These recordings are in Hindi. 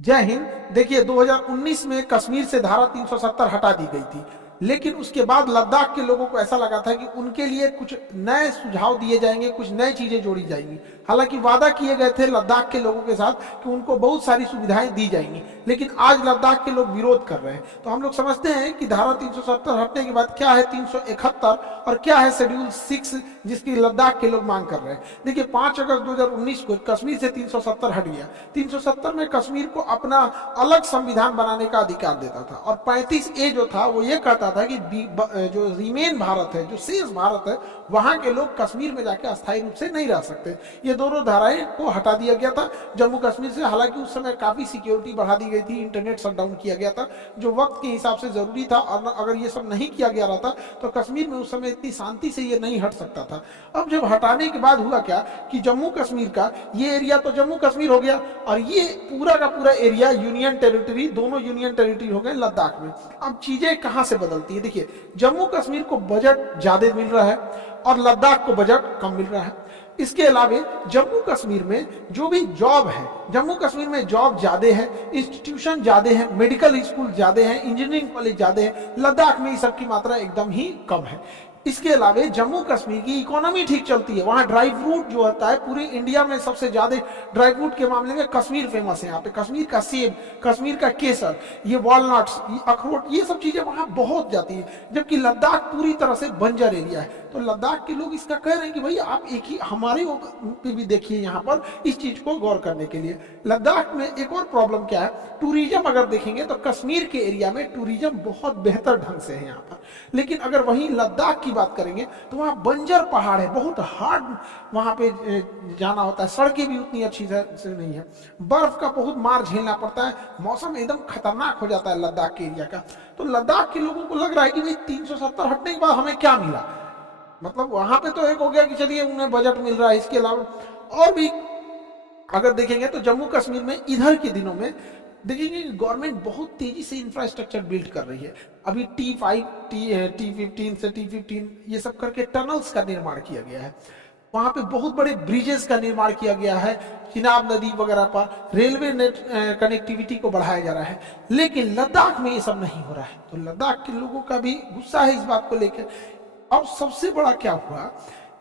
जय हिंद। देखिए 2019 में कश्मीर से धारा 370 हटा दी गई थी, लेकिन उसके बाद लद्दाख के लोगों को ऐसा लगा था कि उनके लिए कुछ नए सुझाव दिए जाएंगे, कुछ नई चीजें जोड़ी जाएंगी। हालांकि वादा किए गए थे लद्दाख के लोगों के साथ कि उनको बहुत सारी सुविधाएं दी जाएंगी, लेकिन आज लद्दाख के लोग विरोध कर रहे हैं। तो हम लोग समझते हैं कि धारा 370 हटने के बाद क्या है 371 और क्या है शेड्यूल 6 जिसकी लद्दाख के लोग मांग कर रहे हैं। देखिए 5 अगस्त 2019 को कश्मीर से 370 हट गया। 370 में कश्मीर को अपना अलग संविधान बनाने का अधिकार देता था और 35A जो था वो ये कहता था कि जो रीमेन भारत है, जो शेष भारत है, वहां के लोग कश्मीर में जाके अस्थायी रूप से नहीं रह सकते। ये दोनों धाराएं को हटा दिया गया था जम्मू कश्मीर से। हालांकि उस समय काफी सिक्योरिटी बढ़ा दी गई थी, इंटरनेट शटडाउन किया गया था जो वक्त के हिसाब से जरूरी था, और अगर ये सब नहीं किया गया रहता तो कश्मीर में उस समय इतनी शांति से ये नहीं हट सकता था। अब जब हटाने के बाद हुआ क्या कि जम्मू कश्मीर का ये एरिया तो जम्मू कश्मीर हो गया और ये पूरा का पूरा एरिया यूनियन टेरिटरी, दोनों यूनियन टेरिटरी हो गए लद्दाख में। अब चीजें कहां से बदलती है, देखिए जम्मू कश्मीर को बजट ज्यादा मिल रहा है और लद्दाख को बजट कम मिल रहा है। इसके अलावा जम्मू कश्मीर में जो भी जॉब है, जम्मू कश्मीर में जॉब ज्यादा है, इंस्टीट्यूशन ज्यादा है, मेडिकल स्कूल ज्यादा है, इंजीनियरिंग कॉलेज ज्यादा है। लद्दाख में इस सब की मात्रा एकदम ही कम है। इसके अलावा जम्मू कश्मीर की इकोनॉमी ठीक चलती है। वहां ड्राई फ्रूट जो होता है, पूरी इंडिया में सबसे ज्यादा ड्राई फ्रूट के मामले में कश्मीर फेमस है। यहाँ पे कश्मीर का सेब, कश्मीर का केसर, ये वॉलनट्स, ये अखरोट, ये सब चीजें वहां बहुत जाती है, जबकि लद्दाख पूरी तरह से बंजर एरिया है। तो लद्दाख के लोग इसका कह रहे हैं कि भाई आप एक ही हमारे पे भी देखिए यहाँ पर इस चीज को गौर करने के लिए। लद्दाख में एक और प्रॉब्लम क्या है, टूरिज्म अगर देखेंगे तो कश्मीर के एरिया में टूरिज्म बहुत बेहतर ढंग से है यहाँ पर, लेकिन अगर वहीं लद्दाख की बात करेंगे तो वहाँ बंजर पहाड़ है, बहुत हार्ड वहां पे जाना होता है, सड़कें भी उतनी अच्छी से नहीं है, बर्फ का बहुत मार झेलना पड़ता है, मौसम एकदम खतरनाक हो जाता है लद्दाख के एरिया का। तो लद्दाख के लोगों को लग रहा है कि भाई 370 हटने के बाद हमें क्या मिला, मतलब वहां पे तो एक हो गया कि चलिए उन्हें बजट मिल रहा है, इसके अलावा और भी अगर देखेंगे तो जम्मू कश्मीर में इधर के दिनों में देखेंगे गवर्नमेंट बहुत तेजी से इंफ्रास्ट्रक्चर बिल्ड कर रही है। अभी T5, T15 से T15 ये सब करके टनल्स का निर्माण किया गया है। वहां पे बहुत बड़े ब्रिजेस का निर्माण किया गया है, चिनाब नदी वगैरह पर रेलवे नेट कनेक्टिविटी को बढ़ाया जा रहा है। लेकिन लद्दाख में ये सब नहीं हो रहा है, तो लद्दाख के लोगों का भी गुस्सा है इस बात को लेकर। अब सबसे बड़ा क्या हुआ,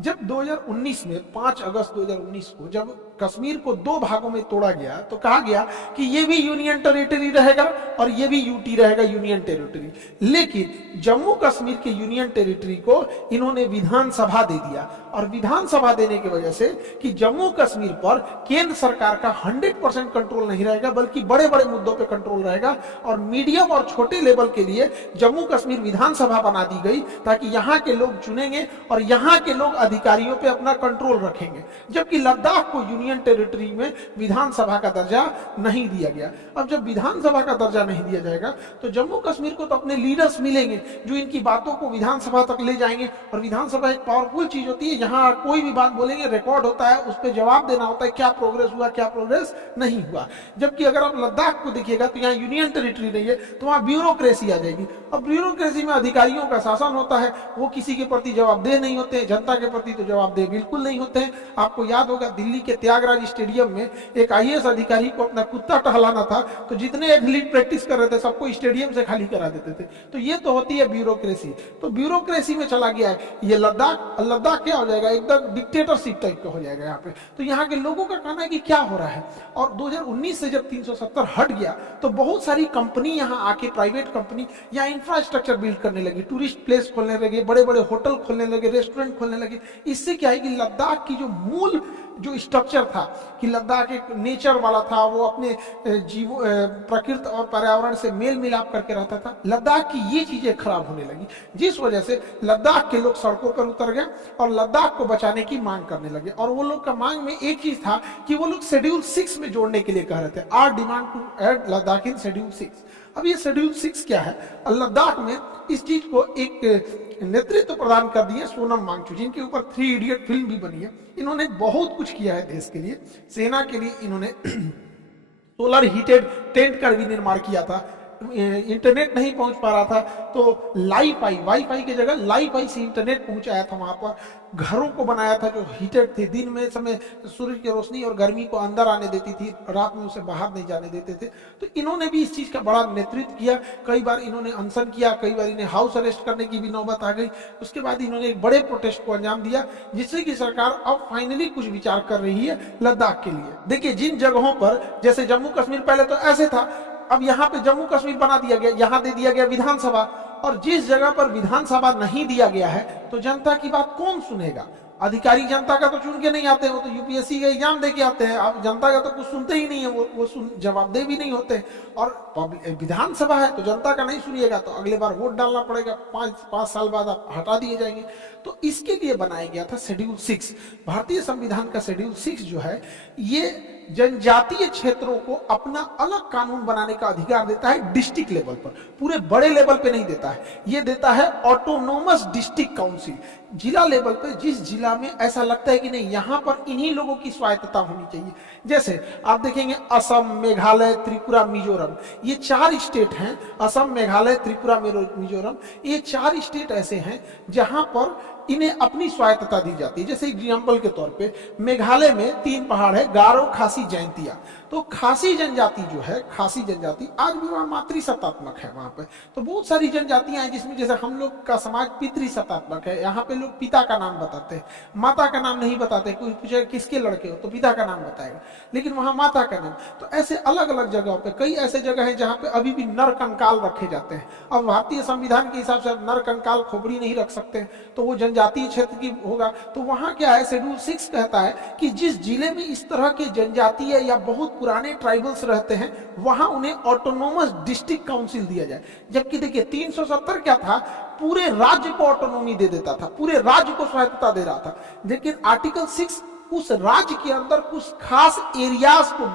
जब 2019 में 5 अगस्त 2019 को जब कश्मीर को 2 भागों में तोड़ा गया तो कहा गया कि ये भी यूनियन टेरिटरी रहेगा और ये भी यूटी रहेगा, यूनियन टेरिटरी। लेकिन जम्मू कश्मीर के यूनियन टेरिटरी को इन्होंने विधानसभा दे दिया, और विधानसभा देने की वजह से कि जम्मू कश्मीर पर केंद्र सरकार का 100% कंट्रोल नहीं रहेगा, बल्कि बड़े बड़े मुद्दों पर कंट्रोल रहेगा। और मीडियम और छोटे लेवल के लिए जम्मू कश्मीर विधानसभा बना दी गई ताकि यहाँ के लोग चुनेंगे और यहाँ के लोग अधिकारियों पे अपना कंट्रोल रखेंगे, जबकि लद्दाख को यूनियन टेरिटरी में विधानसभा का दर्जा नहीं दिया गया। अब जब विधानसभा का दर्जा नहीं दिया जाएगा तो जम्मू कश्मीर को तो अपने लीडर्स मिलेंगे जो इनकी बातों को विधानसभा तक ले जाएंगे, और विधानसभा एक पावरफुल चीज होती है, यहाँ कोई भी बात बोलेंगे रिकॉर्ड होता है, उस पर जवाब देना होता है, क्या प्रोग्रेस हुआ क्या प्रोग्रेस नहीं हुआ। जबकि अगर आप लद्दाख को देखिएगा तो यहाँ यूनियन टेरिटरी नहीं है, तो वहाँ ब्यूरोक्रेसी आ जाएगी। अब ब्यूरोक्रेसी में अधिकारियों का शासन होता है, वो किसी के प्रति जवाबदेह नहीं होते, जनता के प्रति तो जवाबदेह बिल्कुल नहीं होते हैं। आपको याद होगा दिल्ली के त्यागराज स्टेडियम में एक IAS अधिकारी को अपना कुत्ता टहलाना था, तो जितने एथलीट प्रैक्टिस कर रहे थे सबको स्टेडियम से खाली करा देते थे। तो ये तो होती है ब्यूरोक्रेसी। तो ब्यूरोक्रेसी में चला गया है ये लद्दाख क्या हो जाएगा, एकदम डिक्टेटरशिप टाइप का हो जाएगा यहाँ पे। तो यहाँ के लोगों का कहना है कि क्या हो रहा है। और 2019 से जब 370 हट गया तो बहुत सारी कंपनी यहाँ आके, प्राइवेट कंपनी यहाँ इंफ्रास्ट्रक्चर बिल्ड करने लगी, टूरिस्ट प्लेस खोलने लगे, बड़े बड़े होटल खोलने लगे, रेस्टोरेंट खोलने लगे। इससे क्या है कि लद्दाख की जो मूल जो स्ट्रक्चर था कि लद्दाख एक नेचर वाला था, वो अपने प्रकृति और पर्यावरण से मेल मिलाप करके रहता था, लद्दाख की ये चीजें खराब होने लगी, जिस वजह से लद्दाख के लोग सड़कों पर उतर गए और लद्दाख को बचाने की मांग करने लगे। और वो लोग का मांग में एक चीज था कि वो लोग शेड्यूल 6 में जोड़ने के लिए कह रहे थे, our demand to add Ladakh in schedule 6। अब ये शेड्यूल 6 क्या है, लद्दाख में इस चीज को एक नेतृत्व प्रदान कर दिए सोनम वांगचुक, जिनके ऊपर 3 इडियट फिल्म भी बनी है। इन्होंने बहुत कुछ किया है देश के लिए, सेना के लिए इन्होंने सोलर हीटेड टेंट का भी निर्माण किया था, इंटरनेट नहीं पहुंच पा रहा था, तो वाईफाई की जगह लाईफाई से इंटरनेट पहुंचाया था वहां पर। घरों को बनाया था जो हीटेड थे, दिन में समय सूर्य की रोशनी और गर्मी को अंदर आने देती थी, रात में उसे बाहर नहीं जाने देते थे। तो इन्होंने भी इस चीज का बड़ा नेतृत्व किया। कई बार इन्होंने अनशन किया, कई बार इन्हें हाउस अरेस्ट करने की भी नौबत आ गई। उसके बाद इन्होंने एक बड़े प्रोटेस्ट को अंजाम दिया, जिससे कि सरकार अब फाइनली कुछ विचार कर रही है लद्दाख के लिए। देखिए, जिन जगहों पर, जैसे जम्मू कश्मीर पहले तो ऐसे था, अब यहाँ पे जम्मू कश्मीर बना दिया गया, यहाँ दे दिया गया विधानसभा। और जिस जगह पर विधानसभा नहीं दिया गया है, तो जनता की बात कौन सुनेगा? अधिकारी जनता का तो चुन के नहीं आते, वो तो यूपीएससी का एग्जाम दे के आते हैं। अब जनता का तो कुछ सुनते ही नहीं है, वो जवाबदेह भी नहीं होते। और विधानसभा है तो जनता का नहीं सुनिएगा तो अगले बार वोट डालना पड़ेगा, 5 साल बाद आप हटा दिए जाएंगे। तो इसके लिए बनाया गया था शेड्यूल 6। भारतीय संविधान का शेड्यूल 6 जो है, ये जनजातीय क्षेत्रों को अपना अलग कानून बनाने का अधिकार देता है डिस्ट्रिक्ट लेवल पर, पूरे बड़े लेवल पे नहीं देता है। ये देता है ऑटोनोमस डिस्ट्रिक्ट काउंसिल, जिला लेवल पे। जिस जिला में ऐसा लगता है कि नहीं, यहाँ पर इन्हीं लोगों की स्वायत्तता होनी चाहिए। जैसे आप देखेंगे असम, मेघालय, त्रिपुरा, मिजोरम, ये 4 स्टेट हैं। असम, मेघालय, त्रिपुरा, मिजोरम, ये 4 स्टेट ऐसे हैं जहां पर इन्हें अपनी स्वायत्तता दी जाती है। जैसे एग्जाम्पल के तौर पे मेघालय में 3 पहाड़ है, गारो, खासी, जैंतिया। तो खासी जनजाति जो है, खासी जनजाति आज भी वहां मातृसत्तात्मक है। वहां पे तो बहुत सारी जनजातियां हैं, जिसमें जैसे हम लोग का समाज पितृसत्तात्मक है। यहाँ पे लोग पिता का नाम बताते हैं, माता का नाम नहीं बताते। कोई पूछे किसके लड़के हो तो पिता का नाम बताएगा, लेकिन वहां माता का नाम। तो ऐसे अलग अलग जगहों पे कई ऐसे जगह है जहाँ पे अभी भी नर कंकाल रखे जाते हैं। अब भारतीय संविधान के हिसाब से अब नर कंकाल खोपड़ी नहीं रख सकते, तो वो जनजातीय क्षेत्र की होगा। तो वहां क्या है, शेड्यूल 6 कहता है कि जिस जिले में इस तरह के जनजातीय या बहुत पुराने ट्राइबल्स रहते हैं, वहां उन्हें ऑटोनोमस डिस्ट्रिक्ट काउंसिल दिया जाए। जबकि देखिए 370 क्या था, पूरे राज्य को ऑटोनोमी दे देता था, पूरे राज्य को स्वायत्तता दे रहा था। लेकिन आर्टिकल 6 उस राज्य के अंदर कुछ खास एरियाज को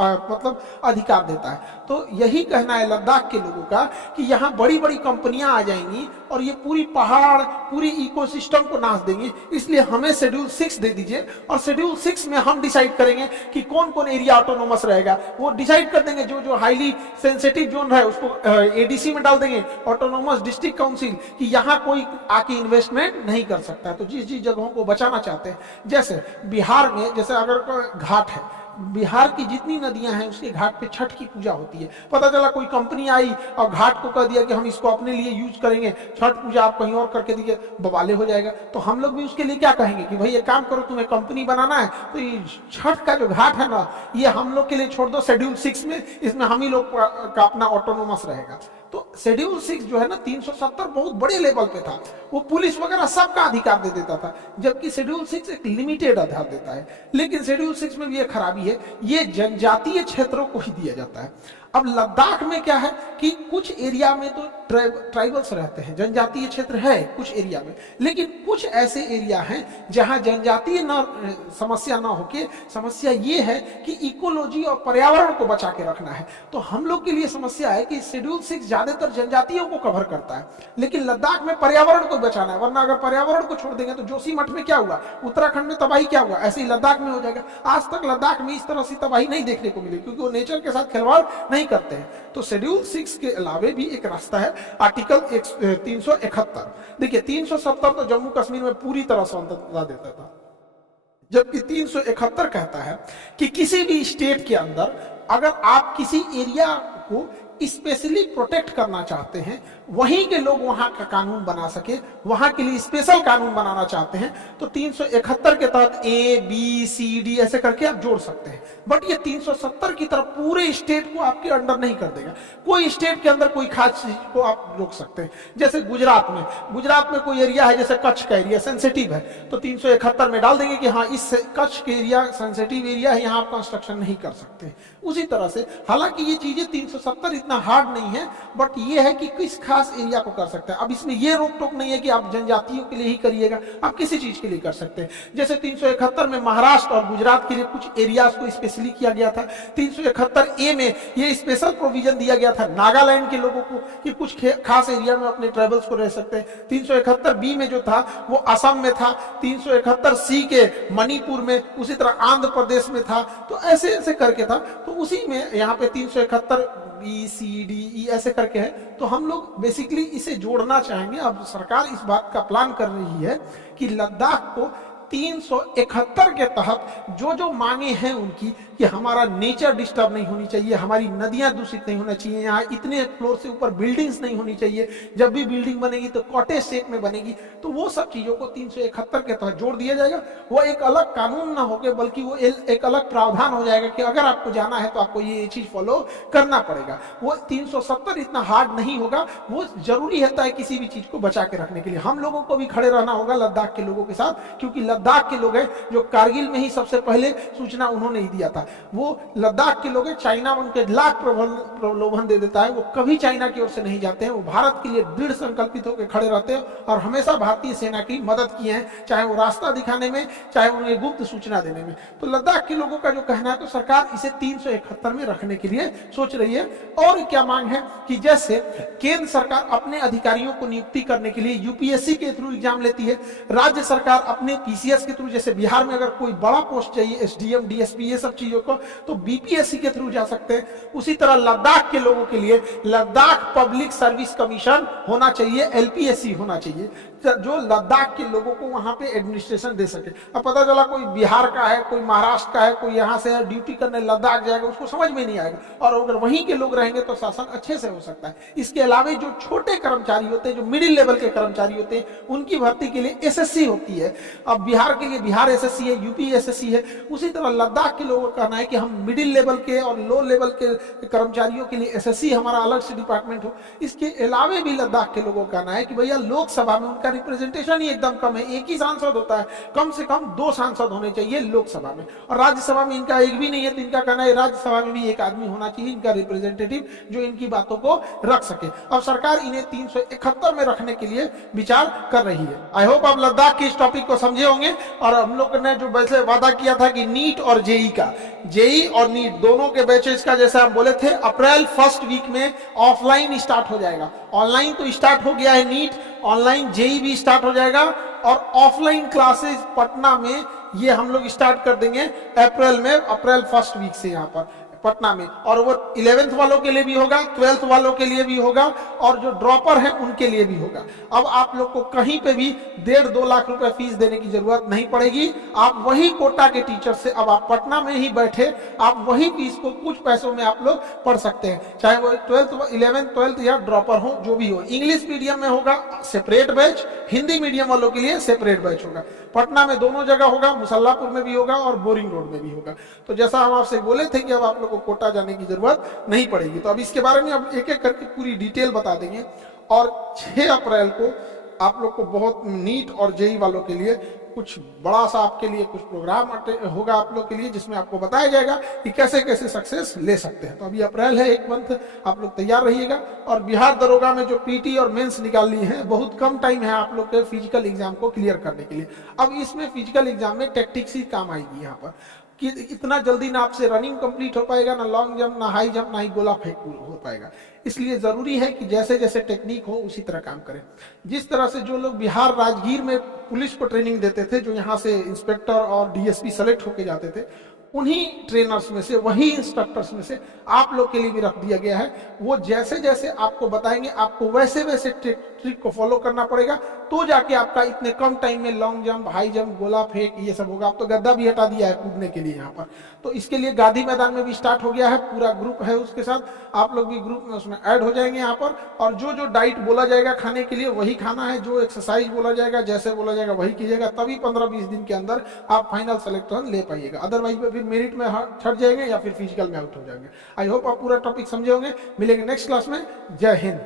मतलब अधिकार देता है। तो यही कहना है लद्दाख के लोगों का कि यहाँ बड़ी बड़ी कंपनियां आ जाएंगी और ये पूरी पहाड़, पूरी इकोसिस्टम को नाश देंगी। इसलिए हमें शेड्यूल 6 दे दीजिए, और शेड्यूल 6 में हम डिसाइड करेंगे कि कौन कौन एरिया ऑटोनोमस रहेगा। वो डिसाइड कर देंगे, जो जो हाईली सेंसिटिव जोन है उसको एडीसी में डाल देंगे, ऑटोनोमस डिस्ट्रिक्ट काउंसिल, कि यहाँ कोई आके इन्वेस्टमेंट नहीं कर सकता। तो जिस जिस जगहों को बचाना चाहते हैं, जैसे बिहार में, जैसे अगर घाट है, बिहार की जितनी नदियां हैं उसके घाट पे छठ की पूजा होती है। पता चला कोई कंपनी आई और घाट को कह दिया कि हम इसको अपने लिए यूज करेंगे, छठ पूजा आप कहीं और करके दीजिए, बवाले हो जाएगा। तो हम लोग भी उसके लिए क्या कहेंगे कि भाई ये काम करो, तुम्हें कंपनी बनाना है तो ये छठ का जो घाट है ना, ये हम लोग के लिए छोड़ दो शेड्यूल 6 में, इसमें हम ही लोग का अपना ऑटोनोमस रहेगा। तो शेड्यूल 6 जो है ना 370 बहुत बड़े लेवल पे था, वो पुलिस वगैरह सबका अधिकार दे देता था, जबकि शेड्यूल 6 एक लिमिटेड अधिकार देता है। लेकिन शेड्यूल 6 में भी एक खराबी है, ये जनजातीय क्षेत्रों को ही दिया जाता है। अब लद्दाख में क्या है कि कुछ एरिया में तो ट्राइबल्स रहते हैं, जनजातीय क्षेत्र है कुछ एरिया में, लेकिन कुछ ऐसे एरिया हैं जहां जनजातीय समस्या ना होके समस्या ये है कि इकोलॉजी और पर्यावरण को बचा के रखना है। तो हम लोग के लिए समस्या है कि शेड्यूल 6 ज्यादातर जनजातियों को कवर करता है, लेकिन लद्दाख में पर्यावरण को बचाना है। वरना अगर पर्यावरण को छोड़ देंगे तो जोशीमठ में क्या हुआ, उत्तराखंड में तबाही क्या हुआ, ऐसे ही लद्दाख में हो जाएगा। आज तक लद्दाख में इस तरह से तबाही नहीं देखने को मिली, क्योंकि वो नेचर के साथ खिलवाड़ नहीं करते हैं। तो शेड्यूल 6 के अलावे भी एक रास्ता है, आर्टिकल 371। देखिए 370 तो जम्मू कश्मीर में पूरी तरह स्वतंत्रता देता था, जबकि 371 कहता है कि किसी भी स्टेट के अंदर अगर आप किसी एरिया को स्पेशली प्रोटेक्ट करना चाहते हैं, वहीं के लोग वहां का कानून बना सके, वहां के लिए स्पेशल कानून बनाना चाहते हैं, तो 371 के तहत A, B, C, D ऐसे करके आप जोड़ सकते हैं। बट ये 370 की तरफ पूरे स्टेट को आपके अंडर नहीं कर देगा। कोई स्टेट के अंदर कोई खास चीज को आप रोक सकते हैं। जैसे गुजरात में कोई एरिया है, जैसे कच्छ का एरिया सेंसिटिव है, तो 371 में डाल देंगे कि हाँ इस कच्छ के एरिया सेंसिटिव एरिया है, यहाँ आप कंस्ट्रक्शन नहीं कर सकते। उसी तरह से हालांकि ये चीजें 370 इतना हार्ड नहीं है, बट ये है कि किस खास एरिया को कर सकते हैं। अब इसमें ये रोक टोक नहीं है कि आप जनजातियों के लिए ही करिएगा, आप किसी चीज के लिए कर सकते हैं। जैसे 371 में महाराष्ट्र और गुजरात के लिए कुछ एरियाज को स्पेशली किया गया था। 371A में ये स्पेशल प्रोविजन दिया गया था नागालैंड के लोगों को कि कुछ खास एरिया में अपने ट्राइबल्स को रह सकते हैं। 371B में जो था वो असम में था, 371C के मणिपुर में, उसी तरह आंध्र प्रदेश में था। तो ऐसे ऐसे करके था। तो उसी में यहाँ पे 371 बी सी डी ई ऐसे करके है, तो हम लोग बेसिकली इसे जोड़ना चाहेंगे। अब सरकार इस बात का प्लान कर रही है कि लद्दाख को 371 के तहत जो जो मांगे हैं उनकी, कि हमारा नेचर डिस्टर्ब नहीं होनी चाहिए, हमारी नदियां दूषित नहीं होना चाहिए, यहाँ इतने फ्लोर से ऊपर बिल्डिंग्स नहीं होनी चाहिए, जब भी बिल्डिंग बनेगी तो कॉटेज शेप में बनेगी, तो वो सब चीजों को 371 के तहत जोड़ दिया जाएगा। वो एक अलग कानून ना होके बल्कि वो एक अलग प्रावधान हो जाएगा कि अगर आपको जाना है तो आपको ये चीज फॉलो करना पड़ेगा। वो 370 इतना हार्ड नहीं होगा, वो जरूरी रहता है किसी भी चीज को बचा के रखने के लिए। हम लोगों को भी खड़े रहना होगा लद्दाख के लोगों के साथ, क्योंकि लद्दाख के लोग हैं जो कारगिल में ही सबसे पहले सूचना उन्होंने ही दिया था। वो लद्दाख के लोग हैं, चाइना उनके लाख प्रलोभन दे देता है, वो कभी चाइना की ओर से नहीं जाते हैं, वो भारत के लिए दृढ़ संकल्पित होकर खड़े रहते हैं और हमेशा भारतीय सेना की मदद किए हैं, चाहे वो रास्ता दिखाने में, चाहे उन्हें गुप्त सूचना देने में। तो लद्दाख के लोगों का जो कहना है, तो सरकार इसे 371 में रखने के लिए सोच रही है। और क्या मांग है कि जैसे केंद्र सरकार अपने अधिकारियों को नियुक्ति करने के लिए यूपीएससी के थ्रू एग्जाम लेती है, राज्य सरकार अपने पीसीएस के थ्रू, जैसे बिहार में अगर कोई बड़ा पोस्ट चाहिए एसडीएम डीएसपी ये सब चीजों को, तो बीपीएससी के थ्रू जा सकते हैं। उसी तरह लद्दाख के लोगों के लिए लद्दाख पब्लिक सर्विस कमीशन होना चाहिए, एलपीएससी होना चाहिए, जो लद्दाख के लोगों को वहां पे एडमिनिस्ट्रेशन दे सके। अब पता चला कोई बिहार का है, कोई महाराष्ट्र का है, कोई यहाँ से ड्यूटी करने लद्दाख जाएगा, उसको समझ में नहीं आएगा, और अगर वहीं के लोग रहेंगे तो शासन अच्छे से हो सकता है। इसके अलावा जो छोटे कर्मचारी होते हैं, जो मिडिल लेवल के कर्मचारी होते हैं, उनकी भर्ती के लिए एसएससी होती है। अब बिहार के लिए बिहार एसएससी है, यूपी एसएससी है, उसी तरह लद्दाख के लोगों का कहना है कि हम मिडिल लेवल के और लो लेवल के कर्मचारियों के लिए एसएससी हमारा अलग से डिपार्टमेंट हो। इसके अलावा भी लद्दाख के लोगों का कहना है कि भैया लोकसभा में उनका रिप्रेजेंटेशन ही एकदम कम है, एक ही सांसद होता है, कम से कम 2 सांसद होने चाहिए लोकसभा में, और राज्यसभा में इनका एक भी नहीं है। तो इनका कहना है राज्यसभा में भी एक आदमी होना चाहिए इनका रिप्रेजेंटेटिव, जो इनकी बातों को रख सके। अब सरकार इन्हें 371 में रखने के लिए विचार कर रही है। आई होप आप लद्दाख के इस टॉपिक को समझे होंगे। और हम लोग ने जो वैसे वादा किया था कि नीट और जेई का, जेई और नीट दोनों के बैचेस का, जैसे हम बोले थे अप्रैल फर्स्ट वीक में ऑफलाइन स्टार्ट हो जाएगा। ऑनलाइन तो स्टार्ट हो गया है नीट, ऑनलाइन जेई भी स्टार्ट हो जाएगा, और ऑफलाइन क्लासेस पटना में ये हम लोग स्टार्ट कर देंगे अप्रैल में, अप्रैल फर्स्ट वीक से यहाँ पर पटना में। और वो 11th वालों के लिए भी होगा, 12th वालों के लिए भी होगा, और जो ड्रॉपर है उनके लिए भी होगा। अब आप लोग को कहीं पे भी 1.5-2 लाख रुपए फीस देने की जरूरत नहीं पड़ेगी। आप वही कोटा के टीचर से, अब आप पटना में ही बैठे, आप वही फीस को कुछ पैसों में आप लोग पढ़ सकते हैं, चाहे वो 12th 11th 12th या ड्रॉपर हो, जो भी हो। इंग्लिश मीडियम में होगा सेपरेट बैच, हिंदी मीडियम वालों के लिए सेपरेट बैच होगा। पटना में दोनों जगह होगा, मुसल्लापुर में भी होगा और बोरिंग रोड में भी होगा। तो जैसा हम आपसे बोले थे कि अब आप लोग को कोटा जाने की जरूरत नहीं पड़ेगी। तो अब इसके बारे में अब एक एक करके पूरी डिटेल बता देंगे। और 6 अप्रैल को आप लोग को बहुत नीट और जेई वालों के लिए कुछ बड़ा सा आपके लिए कुछ प्रोग्राम होगा आप लोग के लिए, जिसमें आपको बताया जाएगा कि कैसे कैसे सक्सेस ले सकते हैं। तो अभी अप्रैल है, 1 मंथ आप लोग तैयार रहिएगा। और बिहार दरोगा में जो पीटी और मेंस निकालनी है, बहुत कम टाइम है आप लोग के फिजिकल एग्जाम को क्लियर करने के लिए। अब इसमें फिजिकल एग्जाम में टैक्टिक्स ही काम आएगी यहाँ पर, कि इतना जल्दी ना आपसे रनिंग कंप्लीट हो पाएगा, ना लॉन्ग जंप, ना हाई जंप, ना ही गोला फेंक हो पाएगा। इसलिए जरूरी है कि जैसे जैसे टेक्निक हो उसी तरह काम करें। जिस तरह से जो लोग बिहार राजगीर में पुलिस को ट्रेनिंग देते थे, जो यहाँ से इंस्पेक्टर और डीएसपी सेलेक्ट होके जाते थे, उन्हीं ट्रेनर्स में से, वही इंस्ट्रक्टर्स में से आप लोग के लिए भी रख दिया गया है। वो जैसे जैसे आपको बताएंगे, आपको वैसे वैसे ट्रिक को फॉलो करना पड़ेगा, तो जाके आपका इतने कम टाइम में लॉन्ग जंप, हाई जंप, गोला फेंक ये सब होगा। अब तो गद्दा भी हटा दिया है कूदने के लिए यहाँ पर, तो इसके लिए गांधी मैदान में भी स्टार्ट हो गया है, पूरा ग्रुप है उसके साथ, आप लोग भी ग्रुप में उसमें ऐड हो जाएंगे यहाँ पर। और जो जो डाइट बोला जाएगा खाने के लिए वही खाना है, जो एक्सरसाइज बोला जाएगा, जैसे बोला जाएगा वही कीजिएगा, तभी 15-20 दिन के अंदर आप फाइनल सिलेक्शन ले पाइएगा। अदरवाइज फिर मेरिट में छट जाएंगे या फिर फिजिकल में आउट हो जाएंगे। आई होप आप पूरा टॉपिक समझे होंगे। मिलेंगे नेक्स्ट क्लास में। जय हिंद।